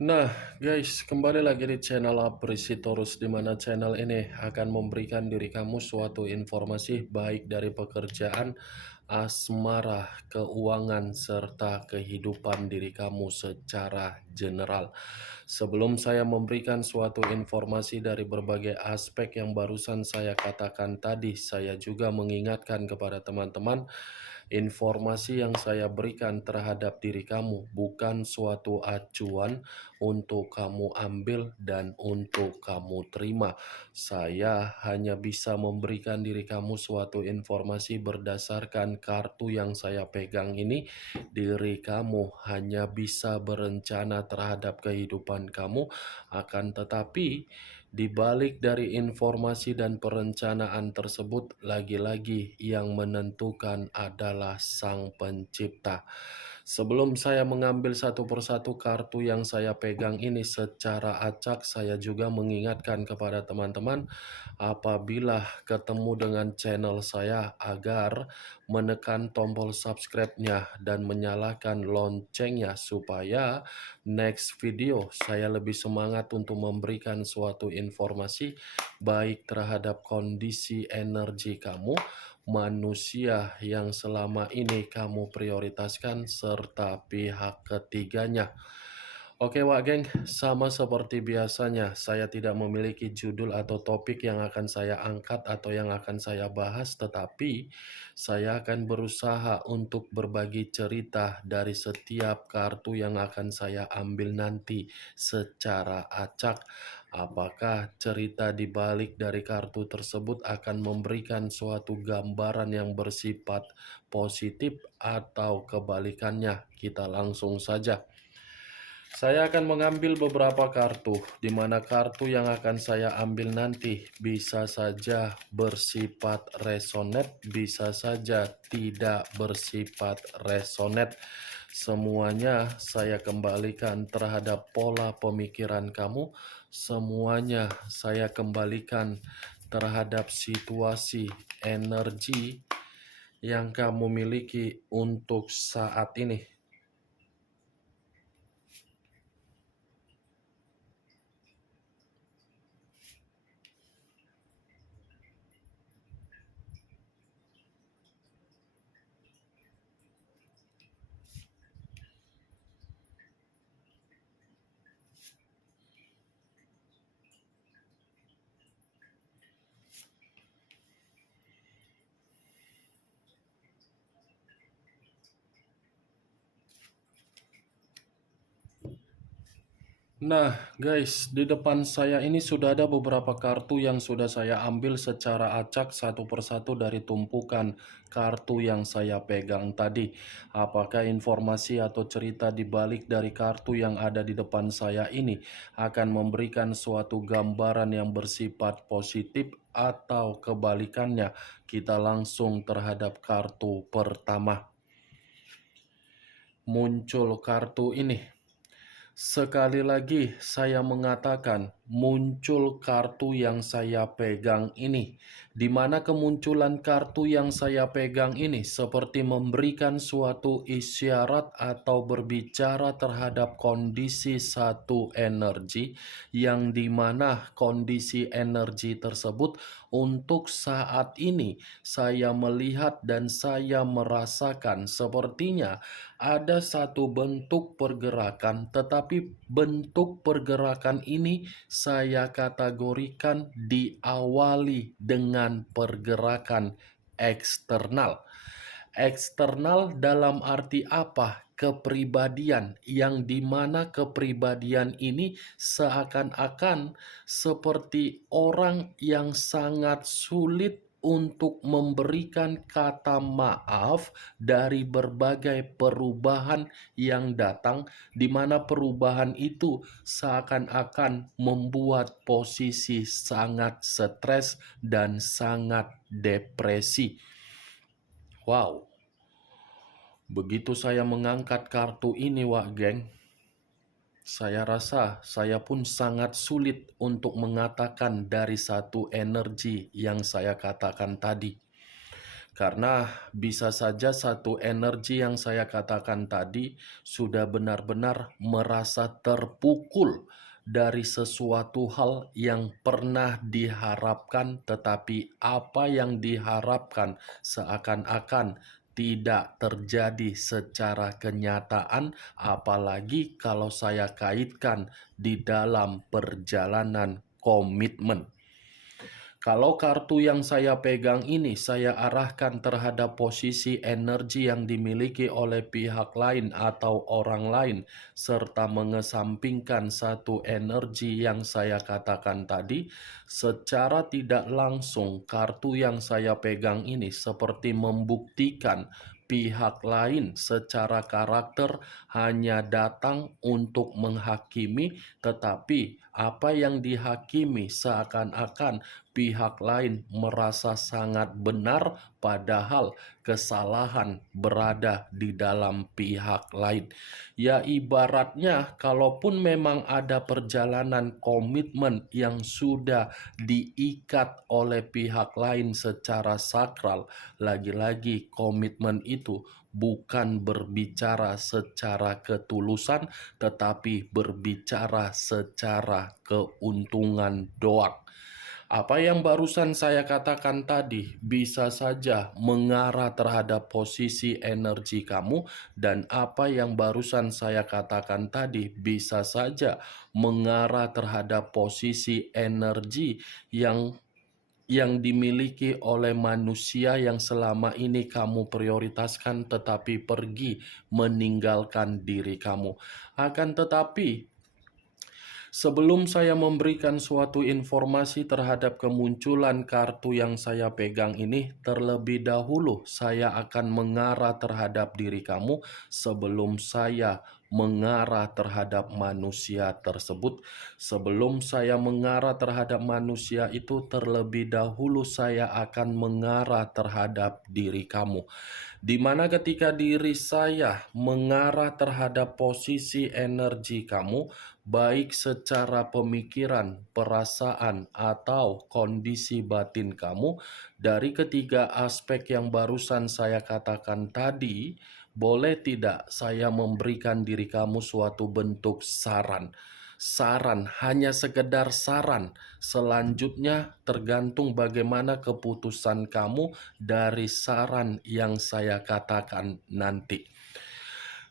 Nah, guys, kembali lagi di channel Aprisitorus, di mana channel ini akan memberikan diri kamu suatu informasi baik dari pekerjaan, asmara, keuangan, serta kehidupan diri kamu secara general. Sebelum saya memberikan suatu informasi dari berbagai aspek yang barusan saya katakan tadi, saya juga mengingatkan kepada teman-teman, informasi yang saya berikan terhadap diri kamu bukan suatu acuan untuk kamu ambil dan untuk kamu terima. Saya hanya bisa memberikan diri kamu suatu informasi berdasarkan kartu yang saya pegang ini. Diri kamu hanya bisa berencana terhadap kehidupan kamu, akan tetapi di balik dari informasi dan perencanaan tersebut, lagi-lagi yang menentukan adalah Sang Pencipta. Sebelum saya mengambil satu persatu kartu yang saya pegang ini secara acak, saya juga mengingatkan kepada teman-teman apabila ketemu dengan channel saya agar menekan tombol subscribe-nya dan menyalakan loncengnya supaya next video saya lebih semangat untuk memberikan suatu informasi baik terhadap kondisi energi kamu, manusia yang selama ini kamu prioritaskan, serta pihak ketiganya. Oke Wak Geng, sama seperti biasanya, saya tidak memiliki judul atau topik yang akan saya angkat atau yang akan saya bahas, tetapi saya akan berusaha untuk berbagi cerita dari setiap kartu yang akan saya ambil nanti secara acak. Apakah cerita di balik dari kartu tersebut akan memberikan suatu gambaran yang bersifat positif atau kebalikannya? Kita langsung saja. Saya akan mengambil beberapa kartu, di mana kartu yang akan saya ambil nanti bisa saja bersifat resonate, bisa saja tidak bersifat resonate. Semuanya saya kembalikan terhadap pola pemikiran kamu, semuanya saya kembalikan terhadap situasi energi yang kamu miliki untuk saat ini. Nah, guys, di depan saya ini sudah ada beberapa kartu yang sudah saya ambil secara acak satu persatu dari tumpukan kartu yang saya pegang tadi. Apakah informasi atau cerita di balik dari kartu yang ada di depan saya ini akan memberikan suatu gambaran yang bersifat positif atau kebalikannya? Kita langsung terhadap kartu pertama. Muncul kartu ini. Sekali lagi saya mengatakan muncul kartu yang saya pegang ini, di mana kemunculan kartu yang saya pegang ini seperti memberikan suatu isyarat atau berbicara terhadap kondisi satu energi, yang dimana kondisi energi tersebut untuk saat ini saya melihat dan saya merasakan sepertinya ada satu bentuk pergerakan, tetapi bentuk pergerakan ini saya kategorikan diawali dengan pergerakan eksternal. Eksternal dalam arti apa? Kepribadian, yang dimana kepribadian ini seakan-akan seperti orang yang sangat sulit untuk memberikan kata maaf dari berbagai perubahan yang datang, di mana perubahan itu seakan-akan membuat posisi sangat stres dan sangat depresi. Wow, begitu saya mengangkat kartu ini, Wak Geng, saya rasa saya pun sangat sulit untuk mengatakan dari satu energi yang saya katakan tadi. Karena bisa saja satu energi yang saya katakan tadi sudah benar-benar merasa terpukul dari sesuatu hal yang pernah diharapkan, tetapi apa yang diharapkan seakan-akan tidak terjadi secara kenyataan, apalagi kalau saya kaitkan di dalam perjalanan komitmen. Kalau kartu yang saya pegang ini saya arahkan terhadap posisi energi yang dimiliki oleh pihak lain atau orang lain, serta mengesampingkan satu energi yang saya katakan tadi, secara tidak langsung kartu yang saya pegang ini seperti membuktikan pihak lain secara karakter hanya datang untuk menghakimi, tetapi apa yang dihakimi seakan-akan pihak lain merasa sangat benar, padahal kesalahan berada di dalam pihak lain. Ya, ibaratnya kalaupun memang ada perjalanan komitmen yang sudah diikat oleh pihak lain secara sakral, lagi-lagi komitmen itu bukan berbicara secara ketulusan, tetapi berbicara secara keuntungan doang. Apa yang barusan saya katakan tadi bisa saja mengarah terhadap posisi energi kamu, dan apa yang barusan saya katakan tadi bisa saja mengarah terhadap posisi energi yang dimiliki oleh manusia yang selama ini kamu prioritaskan tetapi pergi meninggalkan diri kamu. Akan tetapi sebelum saya memberikan suatu informasi terhadap kemunculan kartu yang saya pegang ini, terlebih dahulu saya akan mengarah terhadap diri kamu sebelum saya mengarah terhadap manusia tersebut. Sebelum saya mengarah terhadap manusia itu, terlebih dahulu saya akan mengarah terhadap diri kamu. Di mana ketika diri saya mengarah terhadap posisi energi kamu, baik secara pemikiran, perasaan, atau kondisi batin kamu, dari ketiga aspek yang barusan saya katakan tadi, boleh tidak saya memberikan diri kamu suatu bentuk saran? Saran, hanya sekedar saran. Selanjutnya tergantung bagaimana keputusan kamu dari saran yang saya katakan nanti.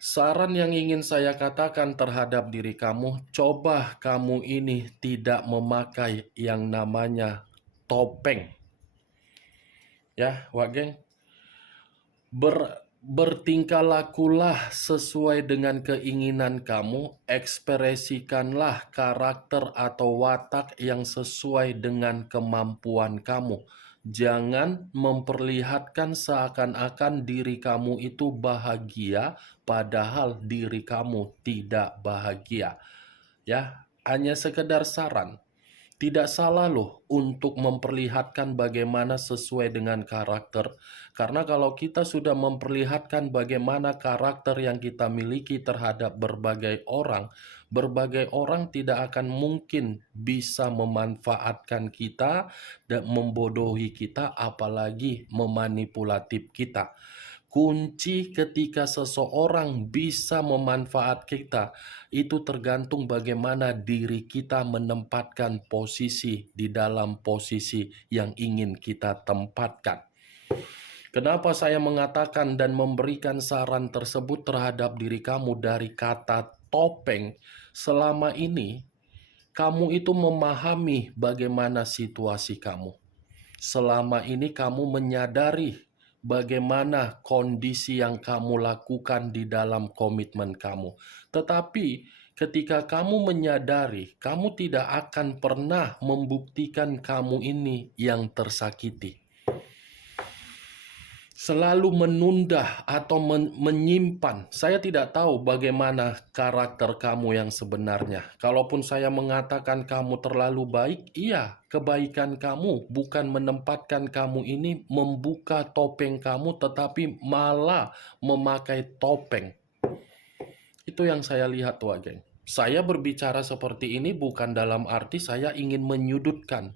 Saran yang ingin saya katakan terhadap diri kamu, coba kamu ini tidak memakai yang namanya topeng. Ya, Wak Geng. Bertingkah lakulah sesuai dengan keinginan kamu, ekspresikanlah karakter atau watak yang sesuai dengan kemampuan kamu. Jangan memperlihatkan seakan-akan diri kamu itu bahagia, padahal diri kamu tidak bahagia. Ya, hanya sekedar saran. Tidak salah loh untuk memperlihatkan bagaimana sesuai dengan karakter. Karena kalau kita sudah memperlihatkan bagaimana karakter yang kita miliki terhadap berbagai orang tidak akan mungkin bisa memanfaatkan kita dan membodohi kita, apalagi memanipulatif kita. Kunci ketika seseorang bisa memanfaat kita itu tergantung bagaimana diri kita menempatkan posisi di dalam posisi yang ingin kita tempatkan. Kenapa saya mengatakan dan memberikan saran tersebut terhadap diri kamu dari kata topeng? Selama ini kamu itu memahami bagaimana situasi kamu. Selama ini kamu menyadari bagaimana kondisi yang kamu lakukan di dalam komitmen kamu. Tetapi ketika kamu menyadari, kamu tidak akan pernah membuktikan kamu ini yang tersakiti. Selalu menunda atau menyimpan. Saya tidak tahu bagaimana karakter kamu yang sebenarnya. Kalaupun saya mengatakan kamu terlalu baik, iya, kebaikan kamu bukan menempatkan kamu ini membuka topeng kamu, tetapi malah memakai topeng. Itu yang saya lihat, Wak Geng. Saya berbicara seperti ini bukan dalam arti saya ingin menyudutkan.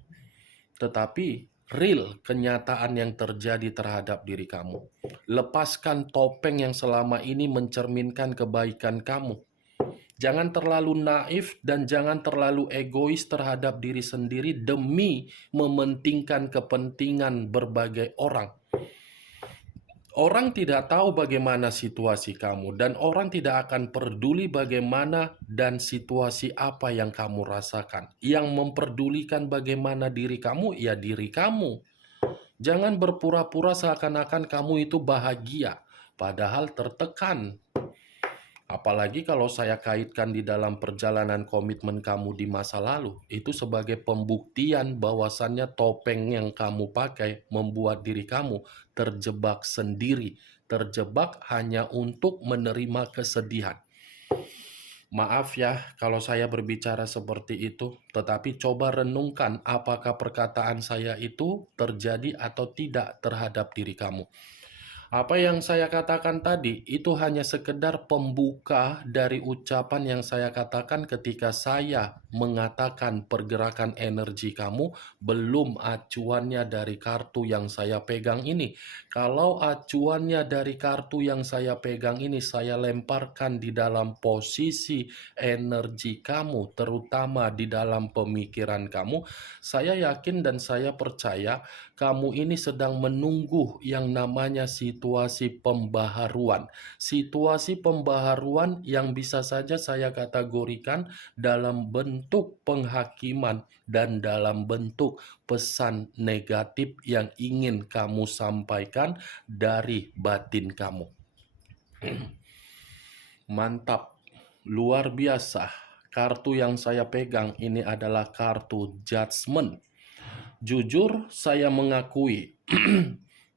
Tetapi real kenyataan yang terjadi terhadap diri kamu. Lepaskan topeng yang selama ini mencerminkan kebaikan kamu. Jangan terlalu naif dan jangan terlalu egois terhadap diri sendiri demi mementingkan kepentingan berbagai orang. Orang tidak tahu bagaimana situasi kamu dan orang tidak akan peduli bagaimana dan situasi apa yang kamu rasakan. Yang memperdulikan bagaimana diri kamu, ya diri kamu. Jangan berpura-pura seakan-akan kamu itu bahagia, padahal tertekan. Apalagi kalau saya kaitkan di dalam perjalanan komitmen kamu di masa lalu, itu sebagai pembuktian bahwasannya topeng yang kamu pakai membuat diri kamu terjebak sendiri, terjebak hanya untuk menerima kesedihan. Maaf ya kalau saya berbicara seperti itu, tetapi coba renungkan apakah perkataan saya itu terjadi atau tidak terhadap diri kamu. Apa yang saya katakan tadi itu hanya sekedar pembuka dari ucapan yang saya katakan ketika saya mengatakan pergerakan energi kamu belum acuannya dari kartu yang saya pegang ini. Kalau acuannya dari kartu yang saya pegang ini saya lemparkan di dalam posisi energi kamu, terutama di dalam pemikiran kamu, saya yakin dan saya percaya kamu ini sedang menunggu yang namanya situasi pembaharuan. Situasi pembaharuan yang bisa saja saya kategorikan dalam bentuk penghakiman dan dalam bentuk pesan negatif yang ingin kamu sampaikan dari batin kamu. Mantap, luar biasa. Kartu yang saya pegang ini adalah kartu Judgment. Jujur, saya mengakui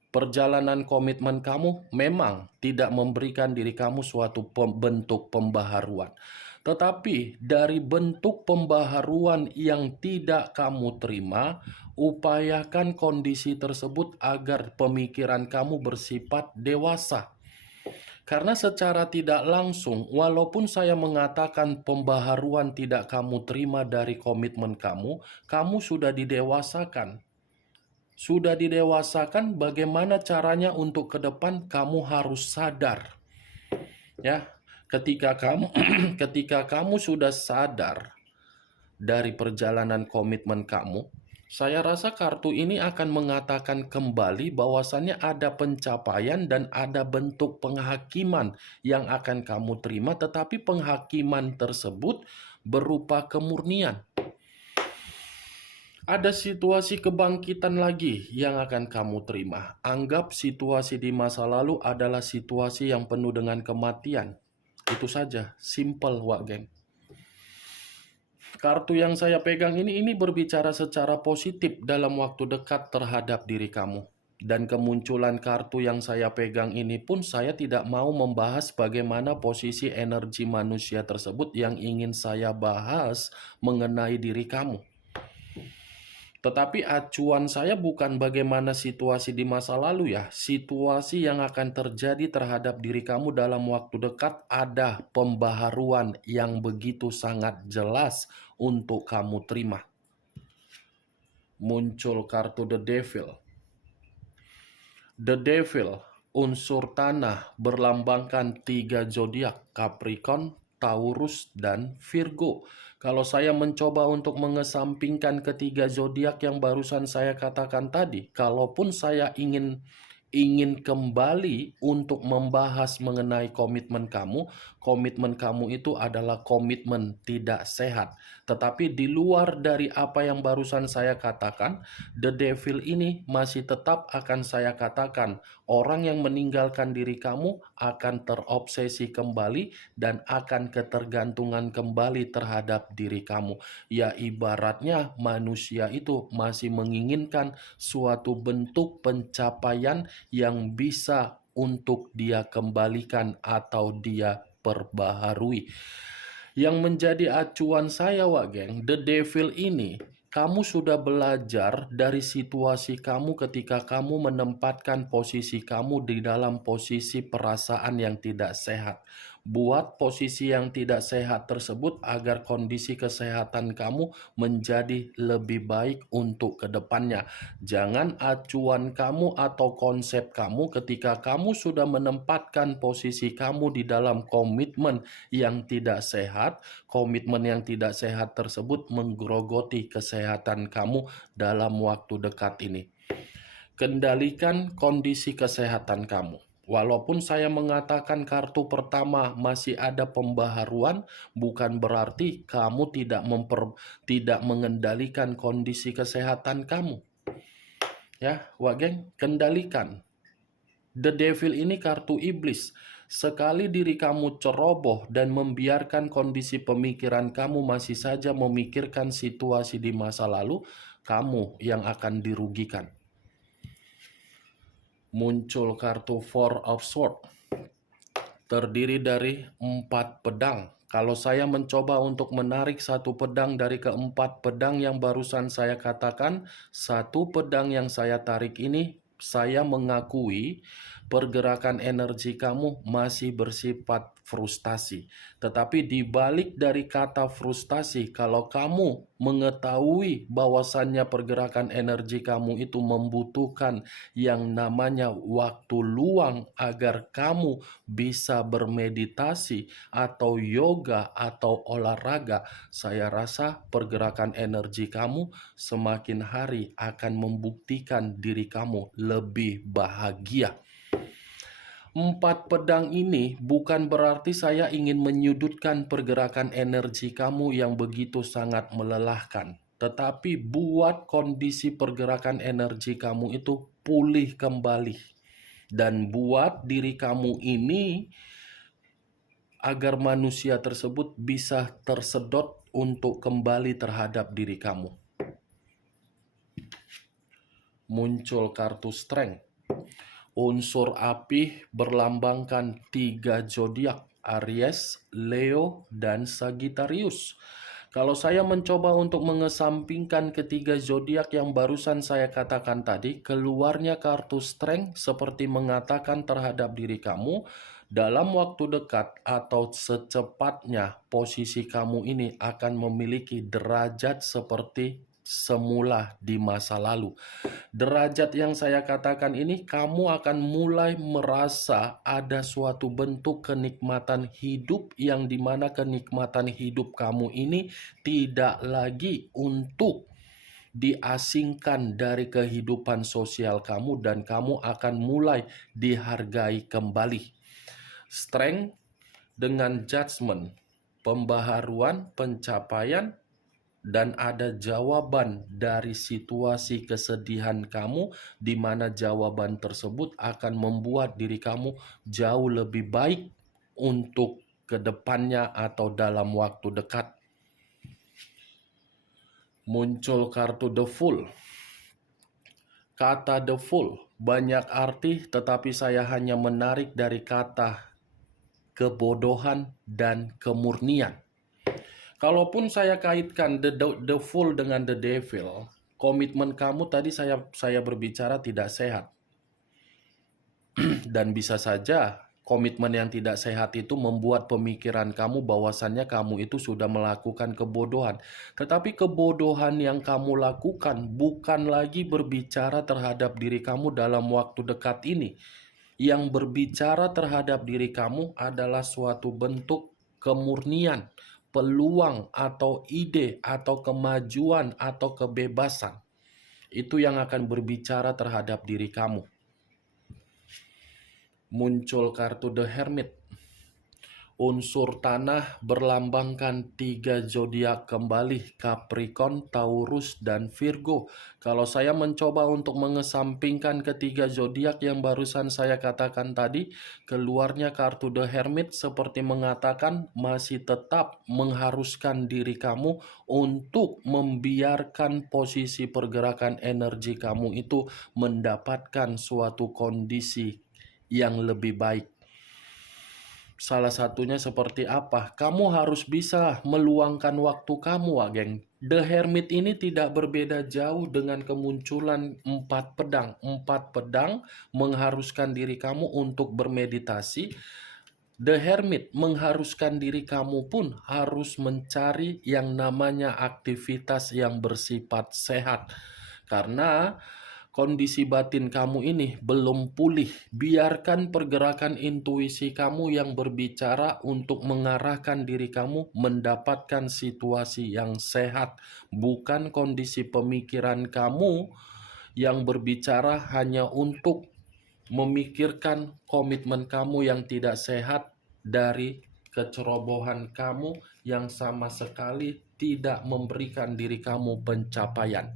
perjalanan komitmen kamu memang tidak memberikan diri kamu suatu bentuk pembaharuan. Tetapi dari bentuk pembaharuan yang tidak kamu terima, upayakan kondisi tersebut agar pemikiran kamu bersifat dewasa. Karena secara tidak langsung, walaupun saya mengatakan pembaharuan tidak kamu terima dari komitmen kamu, kamu sudah didewasakan. Sudah didewasakan, bagaimana caranya untuk ke depan kamu harus sadar. Ya, ketika kamu sudah sadar dari perjalanan komitmen kamu, saya rasa kartu ini akan mengatakan kembali bahwasannya ada pencapaian dan ada bentuk penghakiman yang akan kamu terima, tetapi penghakiman tersebut berupa kemurnian. Ada situasi kebangkitan lagi yang akan kamu terima. Anggap situasi di masa lalu adalah situasi yang penuh dengan kematian. Itu saja, simple, Wak Geng. Kartu yang saya pegang ini berbicara secara positif dalam waktu dekat terhadap diri kamu. Dan kemunculan kartu yang saya pegang ini pun saya tidak mau membahas bagaimana posisi energi manusia tersebut yang ingin saya bahas mengenai diri kamu. Tetapi acuan saya bukan bagaimana situasi di masa lalu ya. Situasi yang akan terjadi terhadap diri kamu dalam waktu dekat ada pembaharuan yang begitu sangat jelas untuk kamu terima. Muncul kartu The Devil. The Devil, unsur tanah, berlambangkan 3 zodiak, Capricorn, Taurus, dan Virgo. Kalau saya mencoba untuk mengesampingkan ketiga zodiak yang barusan saya katakan tadi, kalaupun saya ingin kembali untuk membahas mengenai komitmen kamu itu adalah komitmen tidak sehat. Tetapi di luar dari apa yang barusan saya katakan, The Devil ini masih tetap akan saya katakan, orang yang meninggalkan diri kamu akan terobsesi kembali dan akan ketergantungan kembali terhadap diri kamu. Ya ibaratnya manusia itu masih menginginkan suatu bentuk pencapaian yang bisa untuk dia kembalikan atau dia perbaharui. Yang menjadi acuan saya, Wak Geng, The Devil ini, kamu sudah belajar dari situasi kamu ketika kamu menempatkan posisi kamu di dalam posisi perasaan yang tidak sehat. Buat posisi yang tidak sehat tersebut agar kondisi kesehatan kamu menjadi lebih baik untuk kedepannya. Jangan acuan kamu atau konsep kamu ketika kamu sudah menempatkan posisi kamu di dalam komitmen yang tidak sehat. Komitmen yang tidak sehat tersebut menggerogoti kesehatan kamu dalam waktu dekat ini. Kendalikan kondisi kesehatan kamu. Walaupun saya mengatakan kartu pertama masih ada pembaharuan, bukan berarti kamu tidak mengendalikan kondisi kesehatan kamu. Ya, Wak Geng, kendalikan. The Devil ini kartu iblis. Sekali diri kamu ceroboh dan membiarkan kondisi pemikiran kamu masih saja memikirkan situasi di masa lalu, kamu yang akan dirugikan. Muncul kartu Four of Swords, terdiri dari 4 pedang. Kalau saya mencoba untuk menarik satu pedang dari keempat pedang yang barusan saya katakan, satu pedang yang saya tarik ini, saya mengakui pergerakan energi kamu masih bersifat frustasi. Tetapi di balik dari kata frustasi, kalau kamu mengetahui bahwasannya pergerakan energi kamu itu membutuhkan yang namanya waktu luang agar kamu bisa bermeditasi atau yoga atau olahraga, saya rasa pergerakan energi kamu semakin hari akan membuktikan diri kamu lebih bahagia. 4 pedang ini bukan berarti saya ingin menyudutkan pergerakan energi kamu yang begitu sangat melelahkan. Tetapi buat kondisi pergerakan energi kamu itu pulih kembali. Dan buat diri kamu ini agar manusia tersebut bisa tersedot untuk kembali terhadap diri kamu. Muncul kartu Strength. Unsur api berlambangkan 3 zodiak, Aries, Leo, dan Sagittarius. Kalau saya mencoba untuk mengesampingkan ketiga zodiak yang barusan saya katakan tadi, keluarnya kartu Strength seperti mengatakan terhadap diri kamu, dalam waktu dekat atau secepatnya posisi kamu ini akan memiliki derajat seperti semula di masa lalu. Derajat yang saya katakan ini, kamu akan mulai merasa ada suatu bentuk kenikmatan hidup yang dimana kenikmatan hidup kamu ini tidak lagi untuk diasingkan dari kehidupan sosial kamu dan kamu akan mulai dihargai kembali. Strength dengan judgment, pembaharuan, pencapaian, dan ada jawaban dari situasi kesedihan kamu, di mana jawaban tersebut akan membuat diri kamu jauh lebih baik untuk kedepannya atau dalam waktu dekat. Muncul kartu The Fool. Kata The Fool banyak arti, tetapi saya hanya menarik dari kata kebodohan dan kemurnian. Kalaupun saya kaitkan the Fool dengan the Devil, komitmen kamu tadi saya berbicara tidak sehat. Dan bisa saja komitmen yang tidak sehat itu membuat pemikiran kamu bahwasannya kamu itu sudah melakukan kebodohan. Tetapi kebodohan yang kamu lakukan bukan lagi berbicara terhadap diri kamu dalam waktu dekat ini. Yang berbicara terhadap diri kamu adalah suatu bentuk kemurnian, peluang atau ide atau kemajuan atau kebebasan. Itu yang akan berbicara terhadap diri kamu. Muncul kartu The Hermit. Unsur tanah berlambangkan 3 zodiak kembali, Capricorn, Taurus, dan Virgo. Kalau saya mencoba untuk mengesampingkan ketiga zodiak yang barusan saya katakan tadi, keluarnya kartu The Hermit seperti mengatakan masih tetap mengharuskan diri kamu untuk membiarkan posisi pergerakan energi kamu itu mendapatkan suatu kondisi yang lebih baik. Salah satunya seperti apa? Kamu harus bisa meluangkan waktu kamu, geng. The Hermit ini tidak berbeda jauh dengan kemunculan 4 pedang. 4 pedang mengharuskan diri kamu untuk bermeditasi. The Hermit mengharuskan diri kamu pun harus mencari yang namanya aktivitas yang bersifat sehat. Karena kondisi batin kamu ini belum pulih. Biarkan pergerakan intuisi kamu yang berbicara untuk mengarahkan diri kamu mendapatkan situasi yang sehat, bukan kondisi pemikiran kamu yang berbicara hanya untuk memikirkan komitmen kamu yang tidak sehat dari kecerobohan kamu yang sama sekali tidak memberikan diri kamu pencapaian.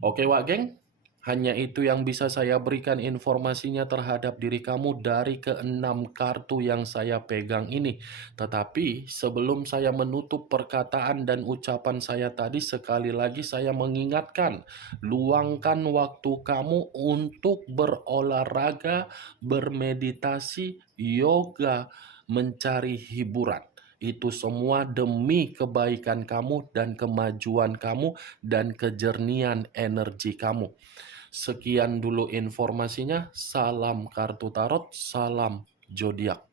Oke Wak Geng, hanya itu yang bisa saya berikan informasinya terhadap diri kamu dari keenam kartu yang saya pegang ini. Tetapi sebelum saya menutup perkataan dan ucapan saya tadi, sekali lagi saya mengingatkan, luangkan waktu kamu untuk berolahraga, bermeditasi, yoga, mencari hiburan. Itu semua demi kebaikan kamu dan kemajuan kamu dan kejernihan energi kamu. Sekian dulu informasinya. Salam kartu tarot, salam zodiak.